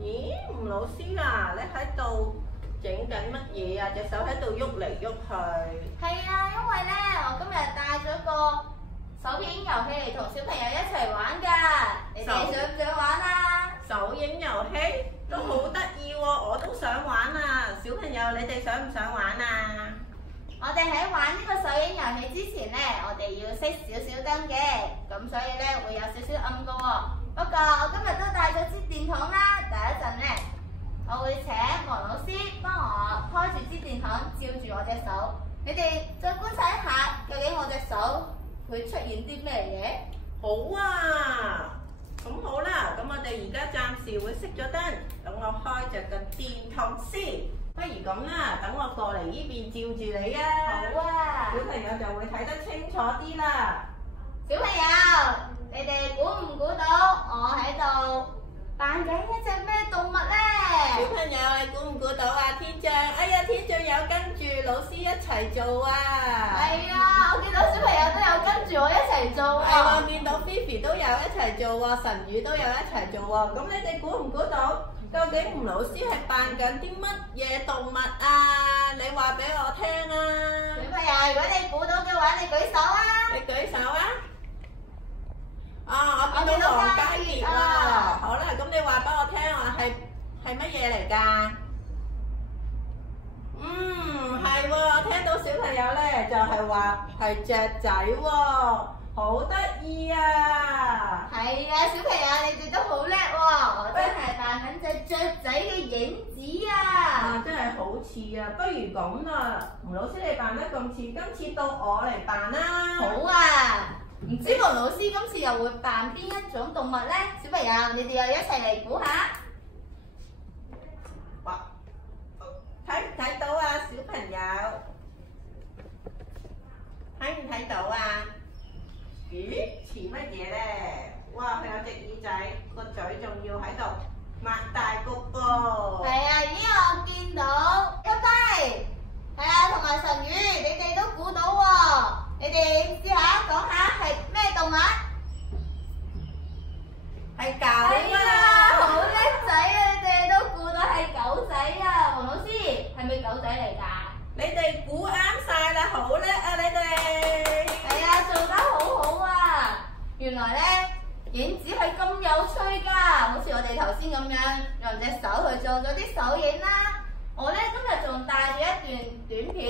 咦，吳老師啊，你喺度整緊乜嘢啊？隻手喺度喐嚟喐去。係啊，因為咧，我今日帶咗個手影遊戲嚟同小朋友一齊玩㗎。你哋想唔想玩啊？手影遊戲都好得意喎，我都想玩啊！小朋友，你哋想唔想玩啊？我哋喺玩呢個手影遊戲之前咧，我哋要熄少少燈嘅，咁所以咧會有少少暗㗎喎。不過我今日都帶咗支電筒啦，第一陣咧，我會請黃老師幫我開住支電筒照住我隻手，你哋再觀察一下，究竟我隻手會出現啲咩嘢？好啊，咁好啦，咁我哋而家暫時會熄咗燈，等我開着個電筒先。不如咁啦，等我過嚟呢邊照住你啊！好啊，小朋友就會睇得清楚啲啦。小朋友，你哋估唔估到我喺度扮緊一隻咩動物呢？小朋友，你估唔估到啊？天象，哎呀，天象有跟住老師一齊做啊！係啊，我見到小朋友都有跟住我一齊做啊！係喎，見到 Fifi 都有一齊做喎，神宇都有一齊做喎。咁你哋估唔估到？究竟吳老師係扮緊啲乜嘢動物啊？你話俾我聽啊！小朋友，如果你估到嘅話，你舉手啊！你舉手啊！我見到黃家傑啊！好啦，咁你話俾我聽啊，係乜嘢嚟㗎？係喎，我聽到小朋友咧就係話係雀仔喎，好得意啊！係啊，小朋友你哋都好叻喎，我真係扮緊隻雀仔嘅影子啊！真係好似啊！不如咁啦，吳老師你扮得咁似，今次到我嚟扮啦！好啊！唔知黃老師今次又會扮邊一種動物呢？小朋友，你哋又一齊嚟估下。哇！睇唔睇到啊，小朋友？睇唔睇到啊？咦，似乜嘢咧？哇！佢有隻耳仔，個嘴仲要喺度擘大個噃。係啊，我見到一輝，係啊，同埋神宇，你哋都估到喎。你哋試下講下係咩動物？係狗啊！好叻仔啊！你哋都估到係狗仔啊！黃老師係咪狗仔嚟㗎？你哋估啱晒啦，好叻啊！你哋係啊，做得好好啊！原來咧影子係咁有趣㗎，好似我哋頭先咁樣用隻手去做咗啲手影啦。我咧今日仲帶咗一段短片，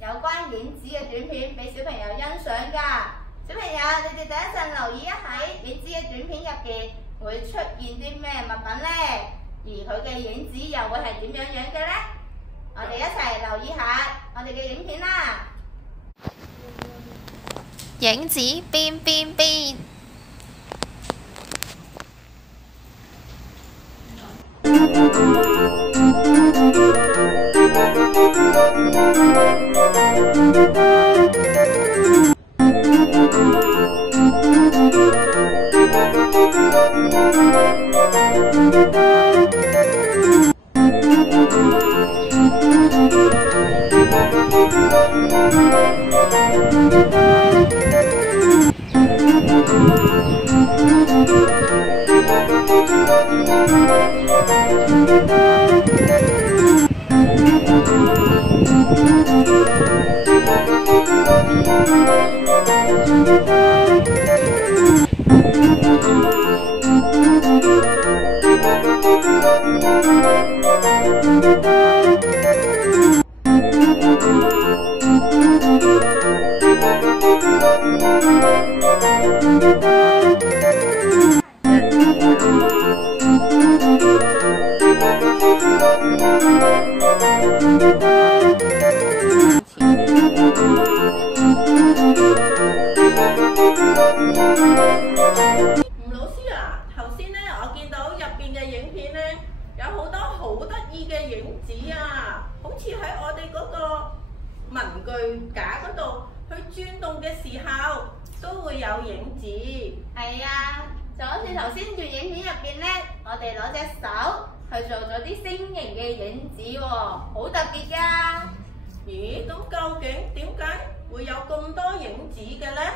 有關影子嘅短片俾小朋友欣賞㗎。小朋友，你哋第一陣留意一喺影子嘅短片入邊會出現啲咩物品呢？而佢嘅影子又會係點樣樣嘅呢？我哋一齊留意下我哋嘅影片啦！影子變變變。吳老師啊，頭先咧我見到入邊嘅影片咧，有好多好得意嘅影子啊，好似喺我哋嗰個文具架嗰度去轉動嘅時候都會有影子。係啊，就好似頭先段影片入邊咧，我哋攞隻手去做咗啲星形嘅影子喎，好特別㗎。咦，咁究竟點解會有咁多影子嘅咧？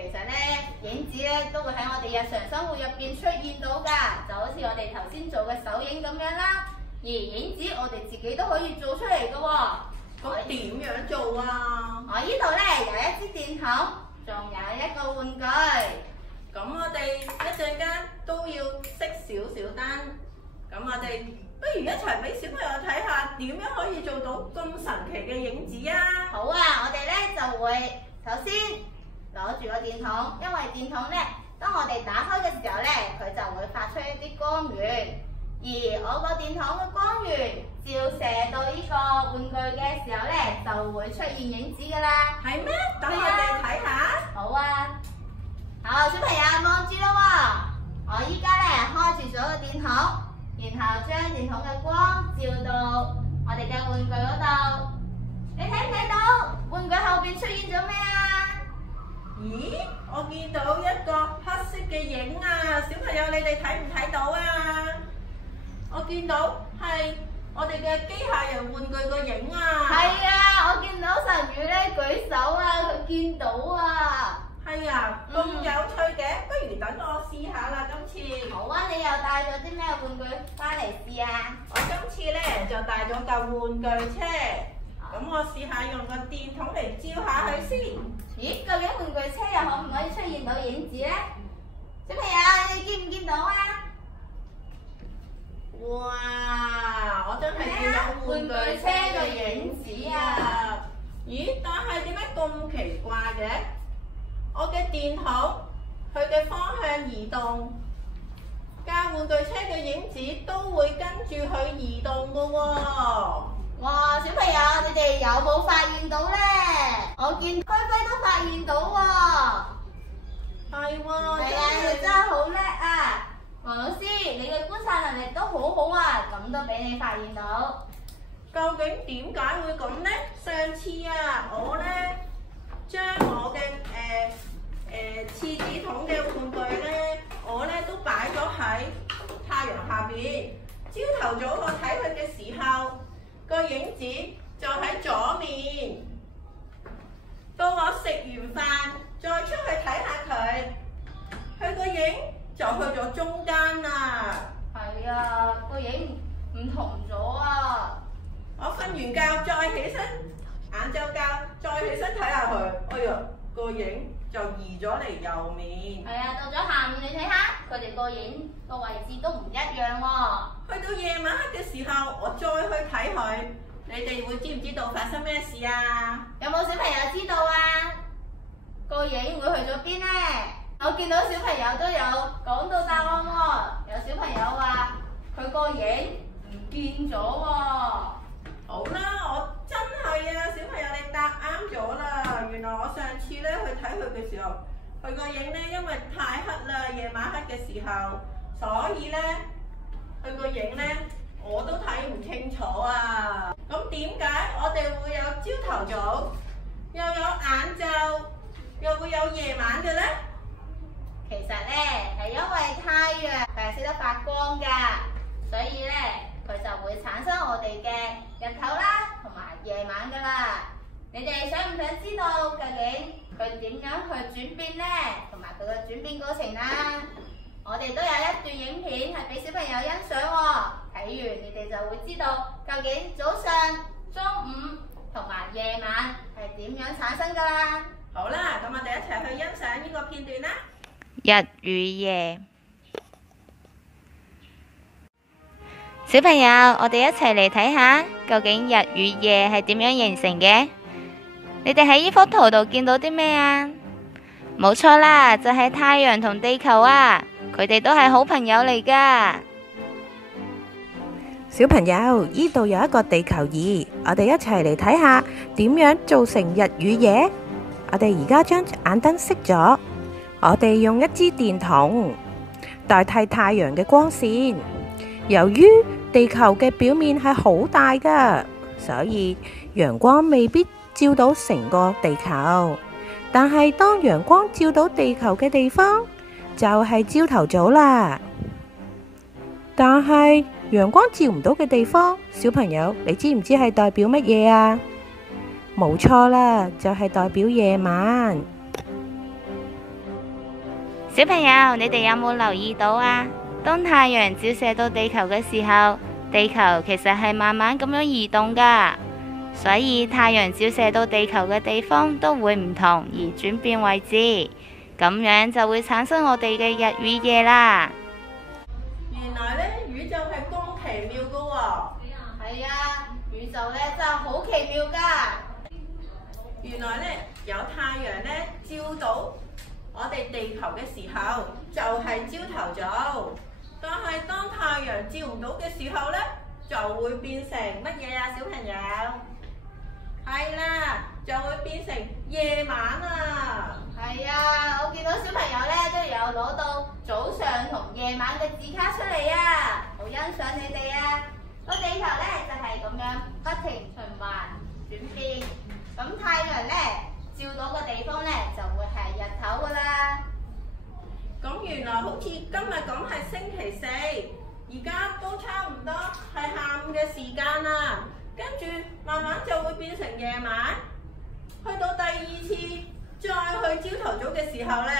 其實咧，影子咧都會喺我哋日常生活入邊出現到㗎，就好似我哋頭先做嘅手影咁樣啦。而影子我哋自己都可以做出嚟嘅喎。咁點樣做啊？我呢度咧有一支電筒，仲有一個玩具。咁我哋一陣間都要熄少少燈。咁我哋不如一齊俾小朋友睇下點樣可以做到咁神奇嘅影子啊！好啊，我哋咧就會首先攞住個電筒，因為電筒咧，當我哋打開嘅時候咧，佢就會發出一啲光源，而我個電筒嘅光源照射到呢個玩具嘅時候咧，就會出現影子噶啦。係咩？等我哋睇下。好啊，好，小朋友望住咯喎，我依家咧開住咗個電筒，然後將電筒嘅光照到我哋嘅玩具嗰度。你睇唔睇到玩具後邊出現咗咩啊？咦，我見到一個黑色嘅影啊！小朋友你哋睇唔睇到啊？我見到係我哋嘅機械人玩具個影啊！係啊，我見到神宇咧舉手啊，佢見到啊。係啊，咁有趣嘅，不如等我試下啦，今次。好啊，你又帶咗啲咩玩具翻嚟試啊？我今次咧就帶咗架玩具車，咁我試下用個電筒嚟照下佢先。咦，究竟玩具車又可唔可以出現到影子咧？小朋友，你見唔見到啊？哇！我真係見到玩具車嘅影子啊！咦？但係點解咁奇怪嘅？我嘅電筒佢嘅方向移動，架玩具車嘅影子都會跟住佢移動嘅喎。哇！小朋友，你哋有冇發現到咧？我見輝輝都發現到喎。係喎，係啊，你真係好叻啊！黃老師，你嘅觀察能力都好好啊，咁都俾你發現到。究竟點解會咁呢？上次啊，我呢將我嘅廁紙筒嘅玩具呢，我呢都擺咗喺太陽下邊。朝頭早我睇佢嘅時候，個影子就喺左面。到我食完飯再出去睇下佢，佢個影就去咗中間啦。係啊，個影唔同咗啊！我瞓完覺再起身，晏晝覺再起身睇下佢，哎呀個影就移咗嚟右面。係啊，到咗下午你睇下，佢哋個影個位置都唔一樣喎。去到夜晚黑嘅時候，我再去睇佢，你哋會知唔知道發生咩事啊？有冇小朋友知道啊？個影會去咗邊呢？我見到小朋友都有講到答案喎，有小朋友話佢個影唔見咗喎。好啦，我真係啊，小朋友你答啱咗啦。原來我上次咧去睇佢嘅時候，佢個影咧因為太黑啦，夜晚黑嘅時候，所以咧佢個影咧我都睇唔清楚啊。咁點解我哋會有朝頭早，又有晏晝，又會有夜晚嘅咧？其實咧係因為太陽佢係識得發光㗎，所以咧佢就會產生我哋嘅日頭啦，同埋夜晚㗎啦。你哋想唔想知道究竟佢點樣去轉變呢？同埋佢嘅轉變過程啊？我哋都有一段影片係俾小朋友欣賞喎，睇完你哋就會知道究竟早上、中午同埋夜晚係點樣產生㗎啦。好啦，咁我哋一齊去欣賞呢個片段啦。日與夜，小朋友，我哋一齊嚟睇下，究竟日與夜係點樣形成嘅？你哋喺呢幅圖度見到啲咩啊？冇錯啦，就係太陽同地球啊，佢哋都係好朋友嚟㗎。小朋友，呢度有一個地球儀，我哋一齊嚟睇下點樣造成日與夜。我哋而家將眼燈熄咗，我哋用一支電筒代替太陽嘅光線。由於地球嘅表面係好大㗎，所以陽光未必照到成個地球。但係當陽光照到地球嘅地方，就係朝頭早啦。但係陽光照唔到嘅地方，小朋友，你知唔知係代表乜嘢啊？冇錯啦，就係代表夜晚。小朋友，你哋有冇留意到啊？當太陽照射到地球嘅時候，地球其實係慢慢咁樣移動㗎，所以太陽照射到地球嘅地方都會唔同而轉變位置，咁樣就會產生我哋嘅日與夜啦。原來呢，宇宙係咁奇妙㗎喎。係啊，宇宙呢真係好奇妙㗎。原來呢，有太陽呢照到我哋地球嘅時候，就係朝頭早。但係當太陽照唔到嘅時候呢，就會變成乜嘢啊？小朋友，係啦，就會變成夜晚啊！係啊，我見到小朋友呢都有攞到早上同夜晚嘅字卡出嚟啊，好欣賞你哋啊！個地球呢就係咁樣不停循環轉變，咁太陽呢照到個地方呢就會係日頭㗎啦。咁原來好似今日講係星期四，而家都差唔多係下午嘅時間啦。跟住慢慢就會變成夜晚，去到第二次再去朝頭早嘅時候呢，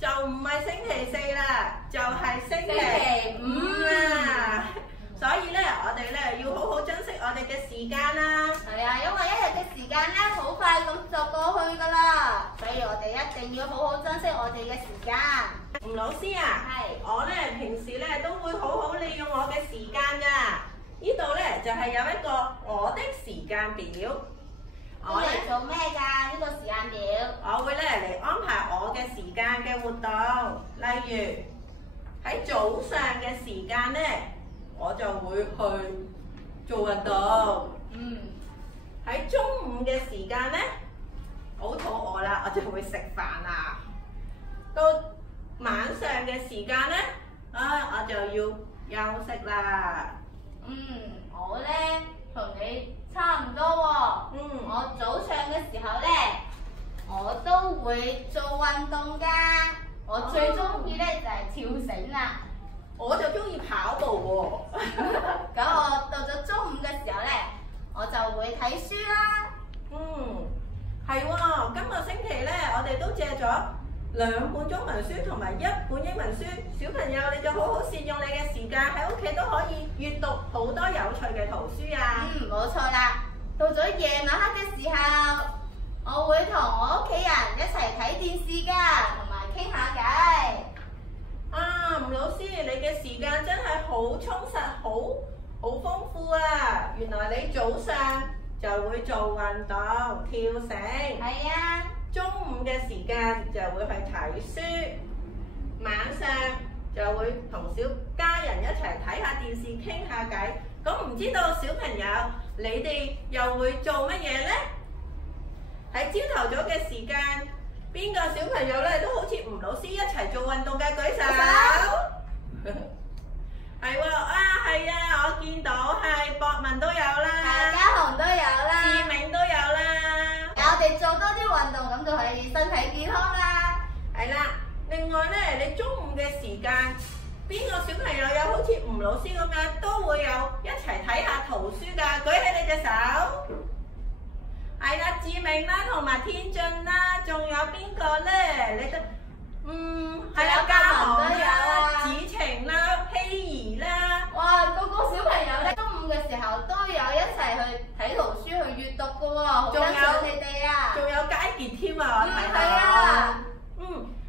就唔係星期四啦，就係星期五啦。所以呢，我哋呢要好好珍惜我哋嘅時間啦。係啊，因為一日嘅時間呢好快咁就過去㗎啦，所以我哋一定要好好珍惜我哋嘅時間。吳老師啊，我呢平時呢都會好好利用我嘅時間㗎。呢度呢就係有一個我的時間表。我嚟做咩㗎？呢個時間表？我會呢嚟安排我嘅時間嘅活動，例如喺早上嘅時間呢，我就會去做運動。喺中午嘅時間呢，好肚餓啦，我就會食飯啦。到晚上嘅時間呢，我就要休息啦。我呢同你差唔多喎。我早上嘅時候呢，我都會做運動㗎。我最中意呢就係跳繩啦。我就中意跑步喎。咁我到咗中午嘅時候呢，我就會睇書啦。係喎，今個星期呢，我哋都借咗2本中文書同埋1本英文書。小朋友，你就好好善用你嘅時間，喺屋企都可以閱讀好多有趣嘅圖書啊。冇錯啦。到咗夜晚黑嘅時候，我會同我屋企人一齊睇電視㗎，同埋傾下偈。吳老師，你嘅時間真係好充實，好豐富啊！原來你早上就會做運動、跳繩。係啊。中午嘅時間就會去睇書，晚上就會同小家人一齊睇下電視、傾下偈。咁唔知道小朋友你哋又會做乜嘢呢？喺朝頭早嘅時間，邊個小朋友呢都好似吳老師一齊做運動嘅？舉手。係喎，係啊，我見到係博文都有啦，嘉豪都有啦，志明都有啦。我哋做多啲運動，咁就可以身體健康啦。係啦，另外呢，你中午嘅時間，邊個小朋友有好似吳老師咁樣，都會有一齊睇下圖書㗎？舉起你隻手。係啦，志明啦，同埋天俊啦，仲有邊個呢？你都係啊，嘉豪都有啦，子晴啦，希兒啦。哇，個小朋友呢，中午嘅時候都有一齊去睇圖書、去閱讀㗎喎，好欣賞你哋啊！仲有佳傑添啊，我睇到。係啊。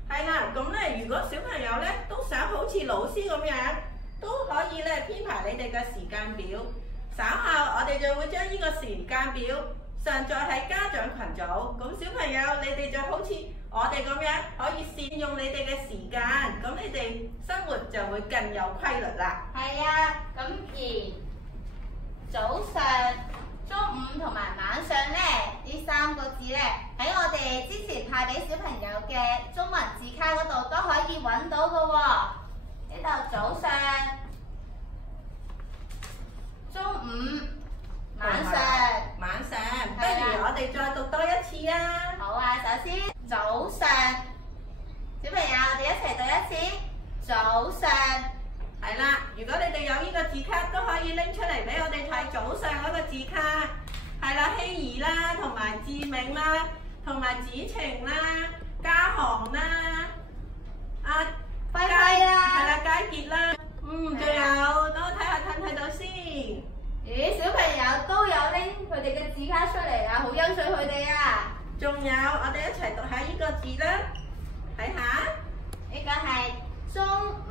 係啦，咁咧，如果小朋友咧都想好似老師咁樣，都可以咧編排你哋嘅時間表。稍後我哋就會將呢個時間表上載喺家長群組。咁小朋友你哋就好似我哋咁樣，可以善用你哋嘅時間，咁你哋生活就會更有規律啦。係啊，咁而早上、中午同埋晚上呢3個字呢，喺我哋之前派俾小朋友嘅中文字卡嗰度都可以揾到㗎喎。呢度早上、中午、晚上，不如我哋再讀多一次啊！好啊，首先早上，小朋友我哋一齊讀一次。早上。係啦，如果你哋有呢個字卡，都可以拎出嚟俾我哋睇早上嗰個字卡。係啦，希兒啦，同埋志明啦，同埋子晴啦，嘉航啦，係啦。係啦，佳傑啦。仲有，等我睇下睇唔睇到先。咦，小朋友都有拎佢哋嘅字卡出嚟啊，好欣賞佢哋啊！仲有，我哋一齊讀下呢個字啦，睇下。呢個係中午。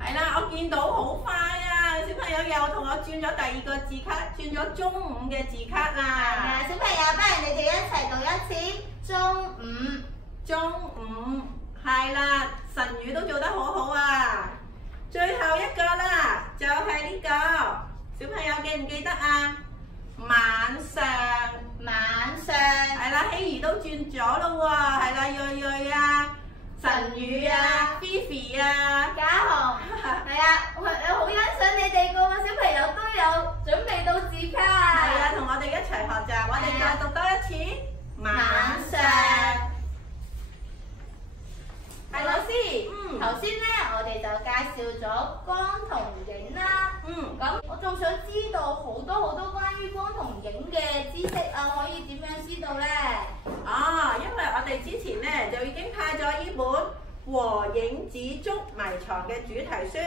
係啦，我見到好快啊！小朋友又同我轉咗第二個字卡，轉咗中午嘅字卡啦。係啊，小朋友，不如你哋一齊讀一次中午。中午，係啦，晨語都做得好好啊！最後一個啦，就係呢個，小朋友記唔記得啊？晚上。晚上。係啦，希兒都轉咗咯喎，係啦，瑞瑞啊，晨宇啊 ，Fifi 啊，嘉紅。係啊，我好欣賞你哋個小朋友都有準備到字卡啊！係啊，同我哋一齊學習，我哋再讀多一次。晚上。係老師，頭先咧我哋就介紹咗光同影啦。咁我仲想知道好多關於光同影嘅知識啊，可以點樣知道咧？因為我哋之前咧就已經派咗呢本《和影子捉迷藏》嘅主題書。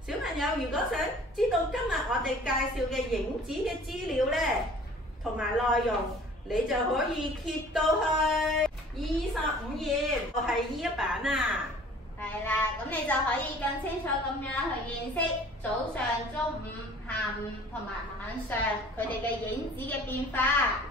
小朋友如果想知道今日我哋介紹嘅影子嘅資料咧，同埋內容，你就可以揭到去25頁，我係呢一版啊。係啦，咁你就可以更清楚咁樣去認識早上、中午、下午同埋晚上佢哋嘅影子嘅變化。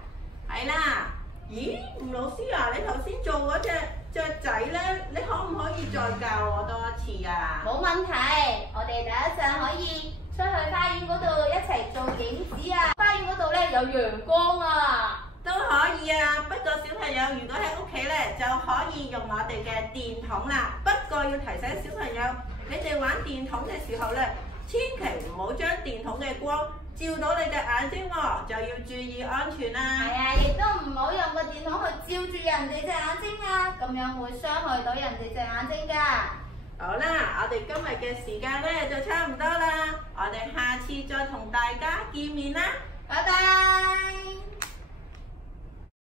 係啦，咦，吳老師啊，你頭先做嗰隻仔咧，你可唔可以再教我多一次啊？冇問題，我哋第一陣可以出去花園嗰度一齊做影子啊！花園嗰度咧有陽光啊！都可以啊，不過小朋友如果喺屋企咧，就可以用我哋嘅電筒啦。不過要提醒小朋友，你哋玩電筒嘅時候咧，千祈唔好將電筒嘅光照到你嘅眼睛喎，就要注意安全啦。係啊，亦都唔好用個電筒去照住人哋隻眼睛啊，咁樣會傷害到人哋隻眼睛㗎。好啦，我哋今日嘅時間咧就差唔多啦，我哋下次再同大家見面啦，拜拜。